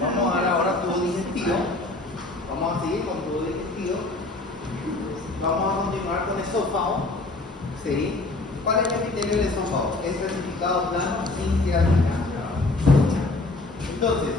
Vamos a dar ahora tubo digestivo. Vamos a seguir con tubo digestivo. Vamos a continuar con esófago. ¿Sí? ¿Cuál es el epitelio del esófago? Es certificado plano sin queratina. Entonces,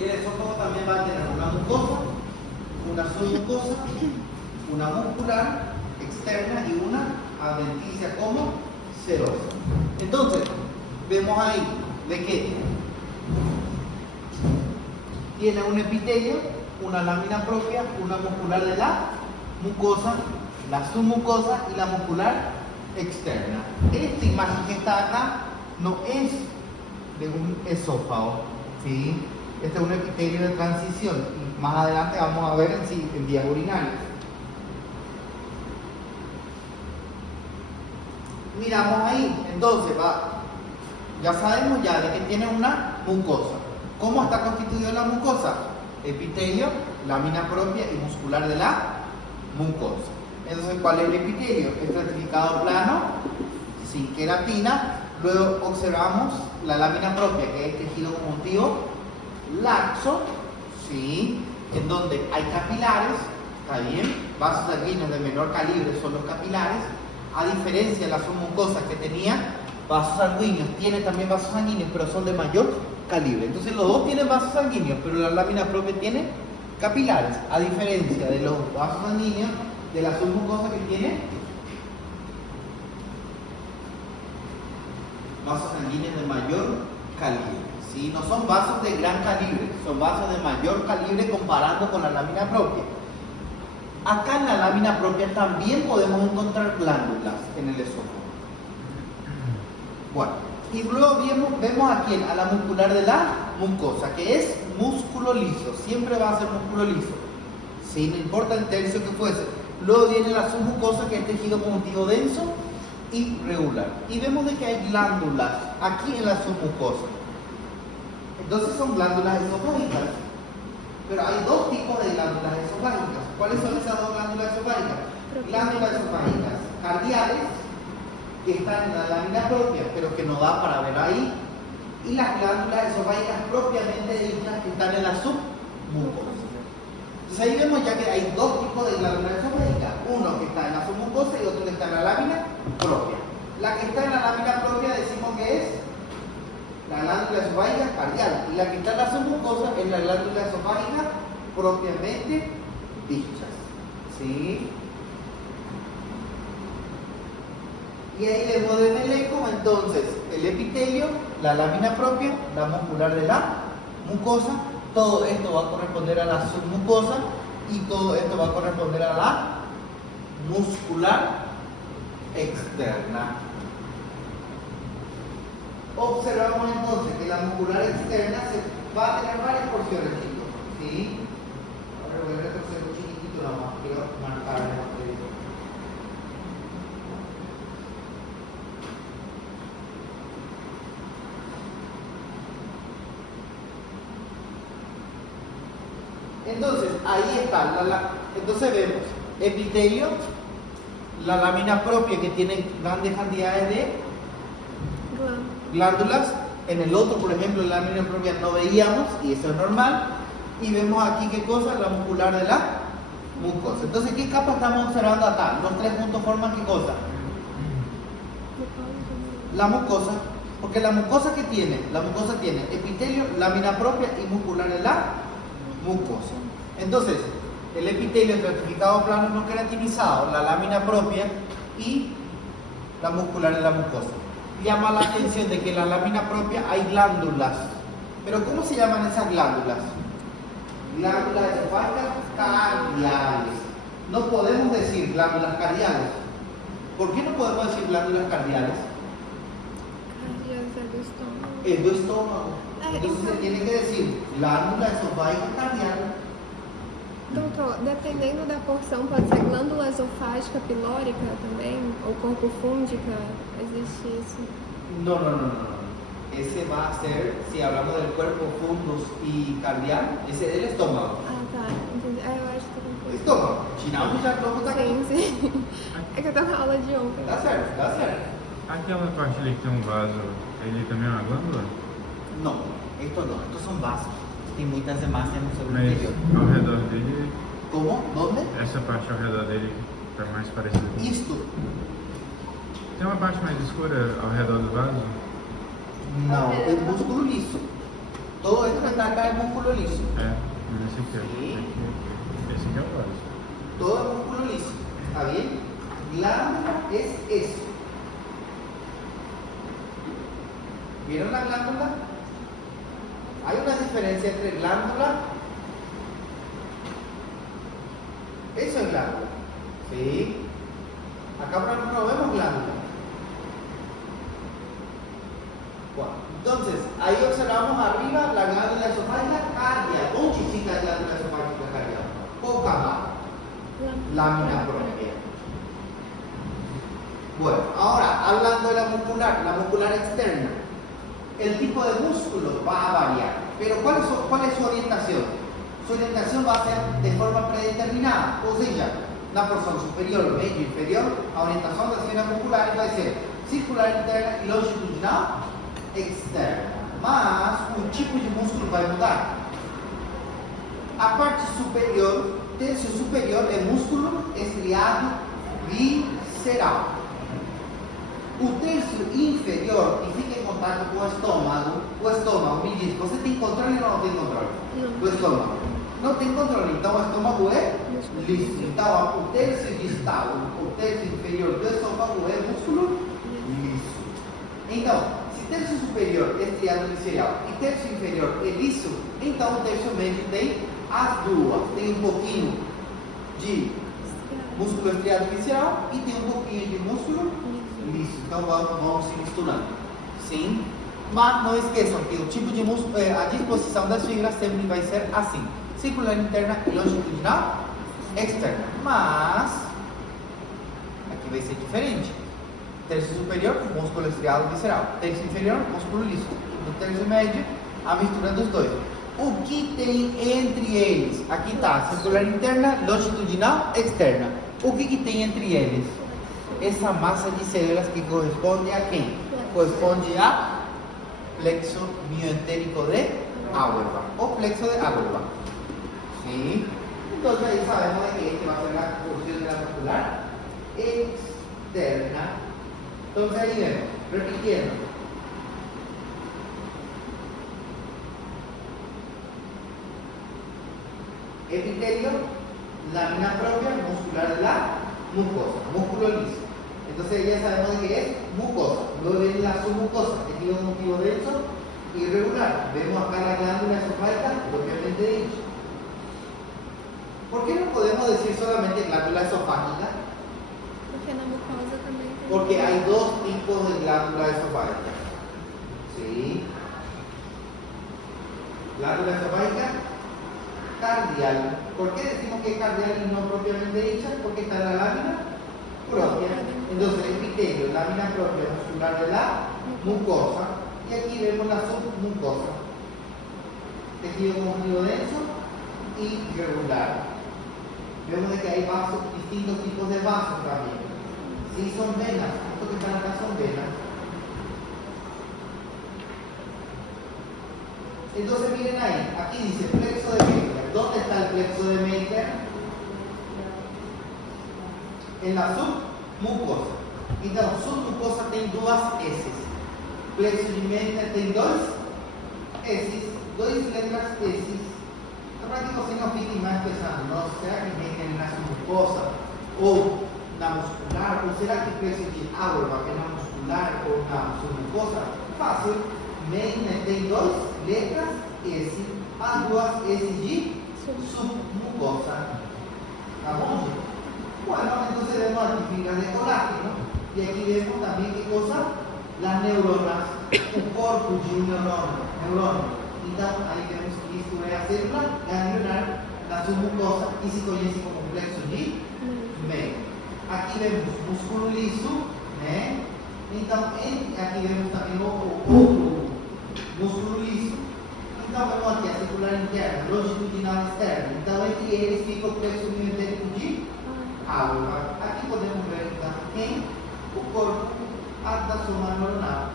el esófago también va a tener una mucosa, una submucosa, una muscular externa y una adventicia como serosa. Entonces, vemos ahí de que tiene un epitelio, una lámina propia, una muscular de la mucosa, la submucosa y la muscular externa. Esta imagen que está acá no es de un esófago, ¿sí? Este es un epitelio de transición y más adelante vamos a ver en vías urinarias. Miramos ahí, entonces ya sabemos ya de que tiene una mucosa. ¿Cómo está constituida la mucosa? Epitelio, lámina propia y muscular de la mucosa. Entonces, ¿cuál es el epitelio? Es certificado plano, sin queratina. Luego observamos la lámina propia, que es tejido conjuntivo laxo, ¿sí? En donde hay capilares, ¿está bien? Vasos sanguíneos de menor calibre son los capilares, a diferencia de la submucosa que tenía vasos sanguíneos, tiene también vasos sanguíneos, pero son de mayor calibre. Entonces los dos tienen vasos sanguíneos, pero la lámina propia tiene capilares, a diferencia de los vasos sanguíneos de la submucosa que tiene vasos sanguíneos de mayor calibre. ¿Sí? No son vasos de gran calibre, son vasos de mayor calibre comparando con la lámina propia. Acá en la lámina propia también podemos encontrar glándulas en el esófago. Bueno, y luego vemos aquí a la muscular de la mucosa, que es músculo liso, siempre va a ser músculo liso, ¿sí? No importa el tercio que fuese. Luego viene la submucosa, que es tejido conjuntivo denso y regular. Y vemos de que hay glándulas aquí en la submucosa. Entonces son glándulas esofágicas. Pero hay dos tipos de glándulas esofágicas. ¿Cuáles son esas dos glándulas esofágicas? Glándulas esofágicas cardiales, que están en la lámina propia, pero que no da para ver ahí. Y las glándulas esofágicas propiamente dichas, que están en la submucosa. Entonces ahí vemos ya que hay dos tipos de glándulas esofágicas. Uno que está en la submucosa y otro que está en la lámina propia. La que está en la lámina propia decimos que es la glándula esofágica cardial, y la que está en la submucosa es la glándula esofágica propiamente dicha. ¿Sí? Y ahí vemos desde lejos entonces el epitelio, la lámina propia, la muscular de la mucosa. Todo esto va a corresponder a la submucosa y todo esto va a corresponder a la muscular externa. Observamos entonces que la muscular externa va a tener varias porciones, chicos, ¿sí? Ahora voy a retroceder un chiquitito nada más, quiero marcar el material. Entonces, ahí está, entonces vemos epitelio, la lámina propia que tiene grandes cantidades de glándulas. En el otro, por ejemplo, la lámina propia no veíamos, y eso es normal. Y vemos aquí qué cosa, la muscular de la mucosa. Entonces, ¿qué capa estamos observando acá? Los tres puntos forman qué cosa. La mucosa, porque la mucosa que tiene, epitelio, lámina propia y muscular de la mucosa. Entonces, el epitelio estratificado plano no queratinizado, la lámina propia y la muscular de la mucosa. Llama la atención de que en la lámina propia hay glándulas. ¿Pero cómo se llaman esas glándulas? Glándulas esofágicas cardiales. No podemos decir glándulas cardiales. ¿Por qué no podemos decir glándulas cardiales? Cardiales é do estômago. Es do estómago. Entonces se tiene que decir glándula esofágica cardial. Doutor, dependendo da porção, pode ser glândula esofágica pilórica também? Ou corpo fúndica? Existe isso? No. Ese va a ser, si hablamos del cuerpo fundus y cardial, ese es el estómago. Ah, tá. Entendi. Eu acho que eu confundi. Estómago. Chinamo já tá aqui. Sim. É que eu tô com aula de ontem. Tá certo. Aquela parte ali que tem um vaso, ele também é uma glândula? Não, estos não, estos são vasos. Tem muitas hemácias no seu Mas interior. ao redor dele, Como? Onde? essa parte ao redor dele tá mais parecida com... Isto? Tem uma parte mais escura ao redor do vaso? Não, é músculo liso. Todo esto que está acá es músculo liso. É, esse aqui, ó. Sim. Esse aqui é o vaso. Todo es músculo liso. ¿Está bien? Glándula es eso. ¿Vieron la glándula? Hay una diferencia entre glándula. Eso es glándula. ¿Sí? Acá por ejemplo no vemos glándula. Bueno, entonces, ahí observamos arriba la glándula esofágica cardiaca. Un chichita de glándula esofágica cardiaca. Poca más. Lámina propia. Bueno, ahora, hablando de la muscular externa. El tipo de músculo va a variar. Pero ¿cuál es su orientación? Su orientación va a ser de forma predeterminada. O sea, la porción superior, medio, inferior, a orientación de acciones musculares va a ser circular interna y longitudinal externa. Mas o tipo de músculo vai mudar. A parte superior, terço superior é músculo estriado visceral. O terço inferior, que fica em contato com o estômago me diz, você tem controle ou não tem controle? Não. Do estômago. Não tem controle, então o estômago é liso. Então o terço distal, o terço inferior do estômago é músculo liso. Então, se terço superior é estriado visceral e terço inferior é liso, então o terço médio tem as duas. Tem um pouquinho de músculo estriado visceral e tem um pouquinho de músculo liso. Então vamos se misturando. Sim, mas não esqueçam que o tipo de músculo, a disposição das fibras sempre vai ser assim: circular interna e longitudinal externa. Mas aqui vai ser diferente. Terço superior, músculo estriado visceral. Terço inferior, músculo liso. No terço médio, a mistura dos dois. O que tem entre eles? Aqui está, circular interna, longitudinal externa. O que tem entre eles? Essa massa de células que corresponde a quem? Corresponde a plexo mioentérico de Auerbach o plexo de Auerbach. ¿Sí? Entonces ahí sabemos de que este va a ser la porción de la muscular externa. Entonces ahí vemos, repitiendo. Epitelio, lámina propia muscular de la mucosa, músculo liso. Entonces ya sabemos de qué es mucosa. Luego viene la submucosa, que tiene un motivo denso y irregular. Vemos acá la glándula esofágica propiamente dicho. ¿Por qué no podemos decir solamente glándula esofágica? Porque na mucosa também tem. Porque hay dos tipos de glándula esofágica. ¿Sí? Glándula esofágica cardial. ¿Por qué decimos que es cardial y no propiamente dicha? Porque está en la lámina propia. Entonces, epitelio, lámina propia muscular de la mucosa. Y aquí vemos la submucosa. Tejido conjuntivo denso y irregular. Vemos de que hay vasos, distintos tipos de vasos también. Sí, son venas. Estos que están acá son venas. Entonces miren ahí, aquí dice plexo de Meitner. ¿Dónde está el plexo de Meitner? En la submucosa. Então, submucosa tem duas S. Plexo de Meitner tem dois S, duas letras S. Então, para que você não fique mais pensando, nossa, será que Meitner é na submucosa ou na muscular? Ou será que plexo de Auerbach é na muscular ou na submucosa? Fácil. Meitner tem duas letras S, as duas S de submucosa. Tá bom, gente? Bueno, entonces vemos aquí fibras de colágeno y aquí vemos también qué cosa, las neuronas, un corpus de un neurona. Então, ahí vemos que esto es a célula ganglionar, la submucosa y se conoce como plexo de Meitner. Aquí vemos músculo liso, né? Então, aqui vemos também outro músculo liso. Então, vemos aqui a circular interna, longitudinal externa. Então, entre eles fica o plexo mioentérico de Auerbach. Aqui podemos ver também o corpo da soma neuronal.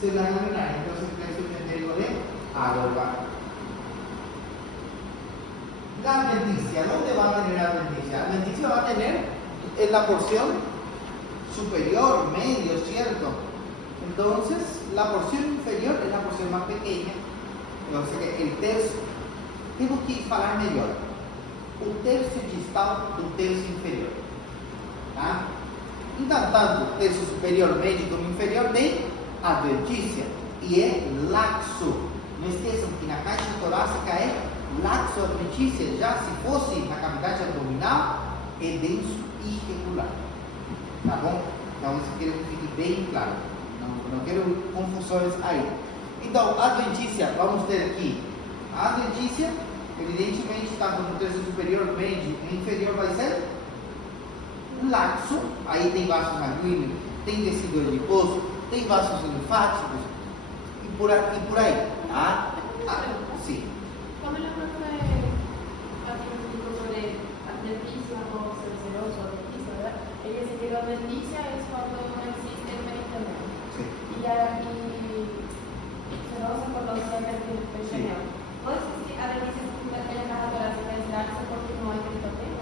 se la luminaria, entonces el tercio periférico de Agorba. La adventicia, ¿dónde va a tener adventicia? Adventicia va a tener en la porción superior, medio, ¿cierto? Entonces, la porción inferior es la porción más pequeña. Entonces, el tercio, temos que falar melhor. O tercio distal do tercio inferior. Tá? Então, tanto o tercio superior, médio como inferior tem adventícia e é laxo. Não esqueçam que na caixa torácica é laxo adventícia, já se fosse na cavidade abdominal, é denso e irregular. Tá bom? Então, isso quero que fique bem claro. Não quero confusões aí. Então, adventícia, vamos ter aqui. A adventícia, evidentemente, tanto no terço superior, médio e inferior, vai ser laxo. Aí tem vasos sanguíneos, tem tecido adiposo, tem vasos linfáticos e por aí. Tá? Sim. Como el profe dijo sobre adventicia o cerceroso, adventicia, ¿verdad? Ella dice que la adventicia es cuando no existe el peritoneo. Sí. Y cerceroso cuando se hace el peritoneo. ¿Puedes decir que adventicia es en la caja torácica es laxo porque no hay peritoneo?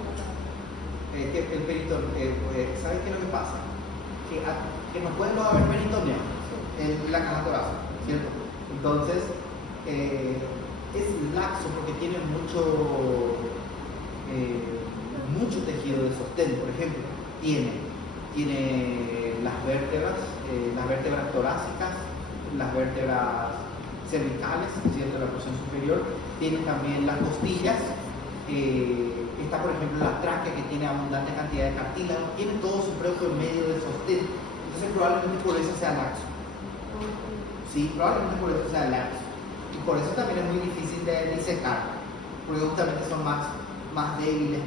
Que el peritoneo, ¿sabes qué es lo que pasa? Que no puede haber peritoneo en la caja torácica, ¿cierto? Entonces, es laxo porque tiene mucho tejido de sostén. Por ejemplo, tiene las vértebras torácicas, las vértebras cervicales, ¿cierto? La porción superior, tiene también las costillas, está por ejemplo la tráquea que tiene abundante cantidad de cartílago, tiene todo su propio medio de sostén. Entonces probablemente por eso sea laxo. Sí, probablemente por eso sea laxo. Y por eso también es muy difícil de disecar, porque justamente son más débiles.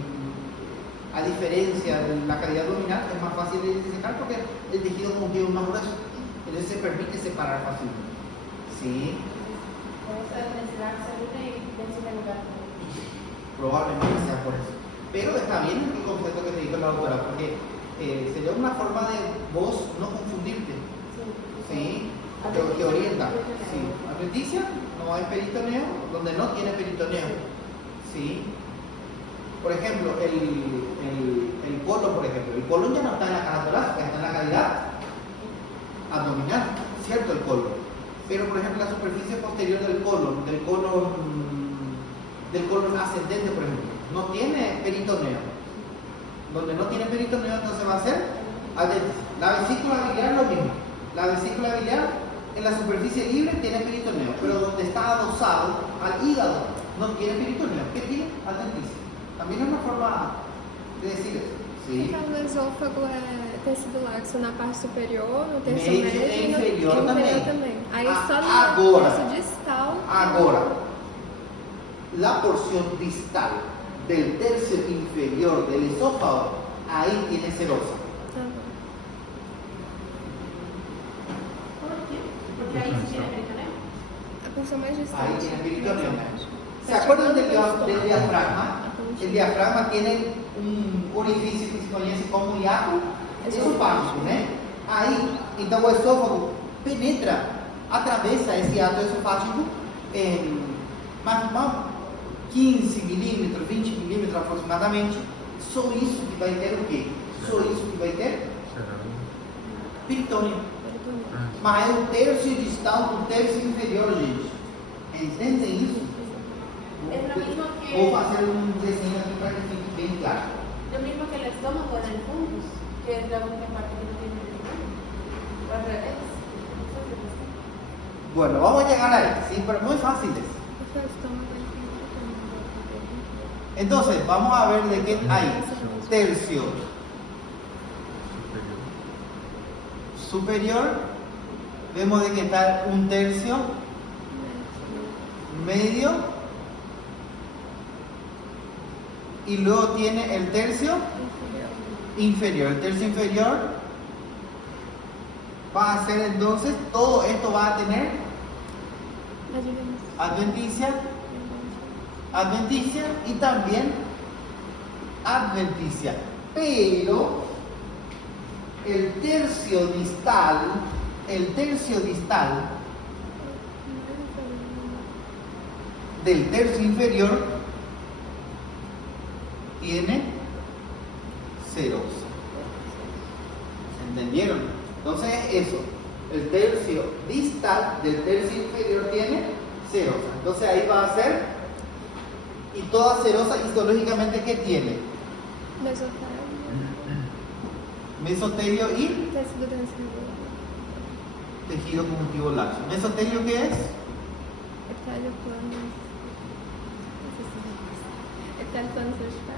A diferencia de la cavidad abdominal, es más fácil de disecar porque el tejido conjuntivo es más grueso, entonces se permite separar fácilmente. ¿Sí? Por eso es laxo y densidad lugar. Probablemente sea por eso. Pero está bien el concepto que te dijo la doctora, porque sería una forma de vos no confundirte. ¿Sí? Que orienta. Sí. Adventicia, no hay peritoneo, donde no tiene peritoneo. ¿Sí? Por ejemplo, el colon, por ejemplo. El colon ya no está en la caja torácica, está en la cavidad abdominal, ¿cierto? El colon. Pero, por ejemplo, la superficie posterior del colon ascendente, por ejemplo, no tiene peritoneo. Donde no tiene peritoneo, entonces va a ser adventicia. La vesícula biliar lo mismo. La vesícula biliar en la superficie libre tiene peritoneo, pero donde está adosado al hígado no tiene peritoneo. ¿Qué tiene? Adventicia. También es una forma de decir eso. ¿Sí? Então, o esôfago é tecido laxo na parte superior, no terço Médio médio e e no inferior também. Aí Ah, só no agora. terço distal. Ahora, la porción distal del tercio inferior del esófago, ahí tiene serosa. Tá bom. ¿Por qué? Porque ahí sí tiene peritoneo. A porção mais distal. Ahí tiene peritoneo. ¿Se acuerdan del diafragma? El diafragma tiene un orificio que se conoce como hiato esofágico, ¿no? Ahí, entonces el esófago penetra, atraviesa ese hiato esofágico en más 15 milímetros, 20 milímetros aproximadamente. Só isso que vai ter o quê? Só isso que vai ter peritônio. Mas é o terço distal do terço inferior, gente. Entendem isso? Es lo mismo que, Vou fazer um desenho aqui para que fique bem claro. lo mismo que el estómago en el fundus, que es la única parte que no tiene peritoneo. O al revés. Bueno, vamos a llegar ahí, sí, pero muy fáciles. Porque o estômago ele tem peritoneo. Entonces, vamos a ver de qué hay. Tercio superior, vemos de que está un tercio medio y luego tiene el tercio inferior. El tercio inferior va a ser entonces, todo esto va a tener adventicia y también adventicia. Pero el tercio distal el tercio distal del tercio inferior tiene serosa. ¿Se entendieron? Entonces eso, el tercio distal del tercio inferior tiene serosa. Entonces ahí va a ser, y toda serosa histológicamente, ¿qué tiene? Mesotelio y Tecido denso. tejido conjuntivo laxo. ¿Mesotelio qué es? Epitélio plano. Epitélio plano vertical.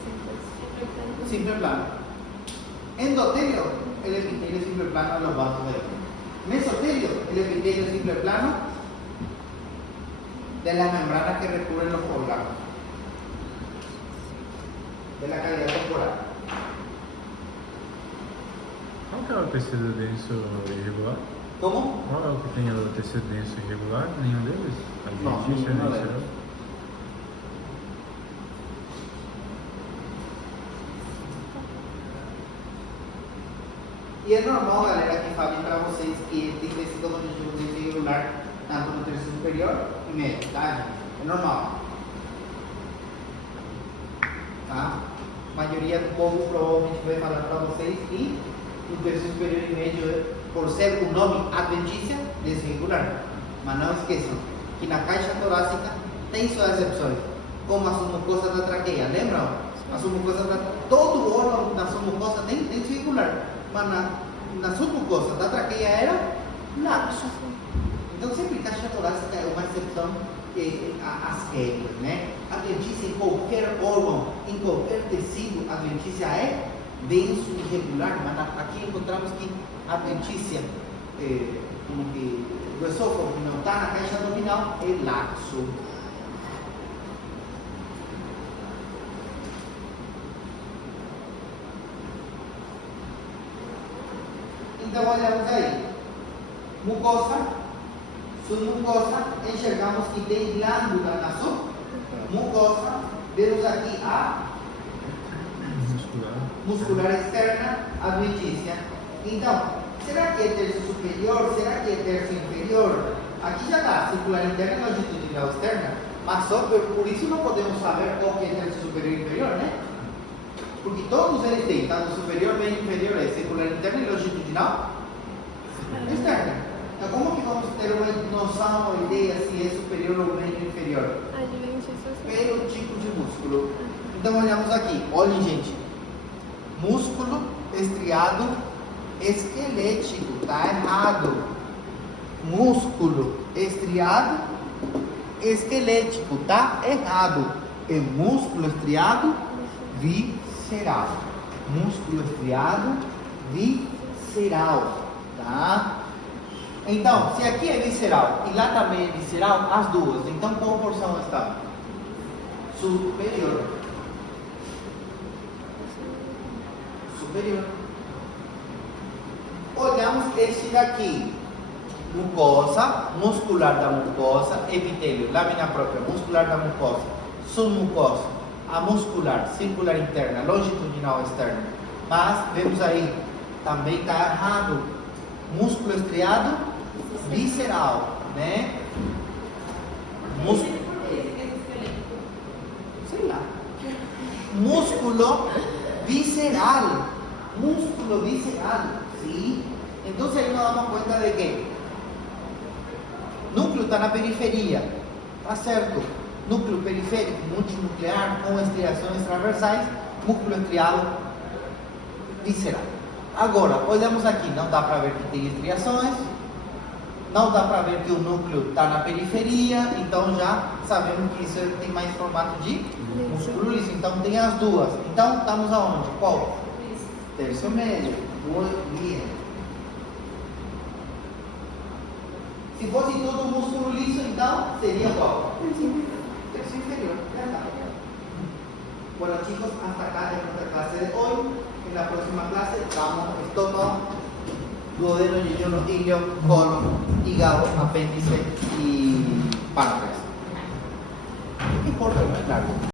Simples. Simple plano. Endotelio, el epitelio simple plano de los vasos de aquí. Mesotelio, el epitelio simple plano de las membranas que recubren los órganos, de la cavidad corporal. Qual que é o tecido denso irregular? ¿Cómo? Qual é o que tem o tecido denso irregular? Nenhum deles? Não, Adventícia, nenhum nem deles. será? E é normal, galera, que falem para vocês que tem tecido conjuntivo irregular tanto no terço superior e médio, tá? É normal. Tá? A maioria do povo provavelmente vai falar para vocês que no terço superior e médio, por ser o nome adventícia, desirregular. Mas não esqueçam que na caixa torácica tem suas exceções, como a submucosa da traqueia, lembram? A submucosa da... Todo o órgão da submucosa tem circular, mas na submucosa da traqueia era laxo. Então sempre caixa torácica é uma exceção às regras, né? Adventícia em qualquer órgão, em qualquer tecido, adventícia é denso e irregular, mas aqui encontramos que a adventícia, como que o esôfago que não está na caixa abdominal, é laxo. Então olhamos aí, mucosa, submucosa, enxergamos que tem glândula na submucosa, vemos aqui a muscular externa adventícia. Então, será que é terço superior? Será que é terço inferior? Aqui já dá circular interna e longitudinal externa, mas só por isso não podemos saber qual que é terço superior e inferior, né? Porque todos eles têm, tanto superior, médio e inferior, é circular interna e longitudinal externa. Então, como que vamos ter uma noção, uma ideia se é superior ou médio ou inferior? Pelo tipo de músculo. Então, olhamos aqui. Olhem, gente. Músculo estriado esquelético. Tá errado. Músculo estriado esquelético. Tá errado. É músculo estriado visceral. Músculo estriado visceral. Tá? Então, se aqui é visceral e lá também é visceral, as duas. Então, qual porção está? Superior. Superior. Olhamos este daqui. Mucosa, muscular da mucosa, epitélio, lâmina própria, muscular da mucosa, submucosa, a muscular, circular interna, longitudinal externa. Mas, vemos aí, também está errado. Músculo estriado visceral, né? Músculo. Sei lá. Músculo visceral. Músculo visceral. ¿Sí? Entonces ahí nos damos cuenta de que núcleo está na periferia. Tá certo? Núcleo periférico, multinuclear, com estriações transversais, músculo estriado visceral. Agora, olhamos aqui, não dá para ver que tem estriações, não dá para ver que o núcleo está na periferia, então já sabemos que isso tem mais formato de músculo liso, então tem as duas. Então, estamos aonde? Qual? Terço médio. Muito bem. Se fosse todo músculo liso, então, seria qual? Terço inferior. Bueno, chicos, hasta acá en nuestra clase de hoy. En la próxima clase vamos estómago, duodeno, yeyuno, ilio, colon, hígado, apéndice y páncreas. No importa, no es largo.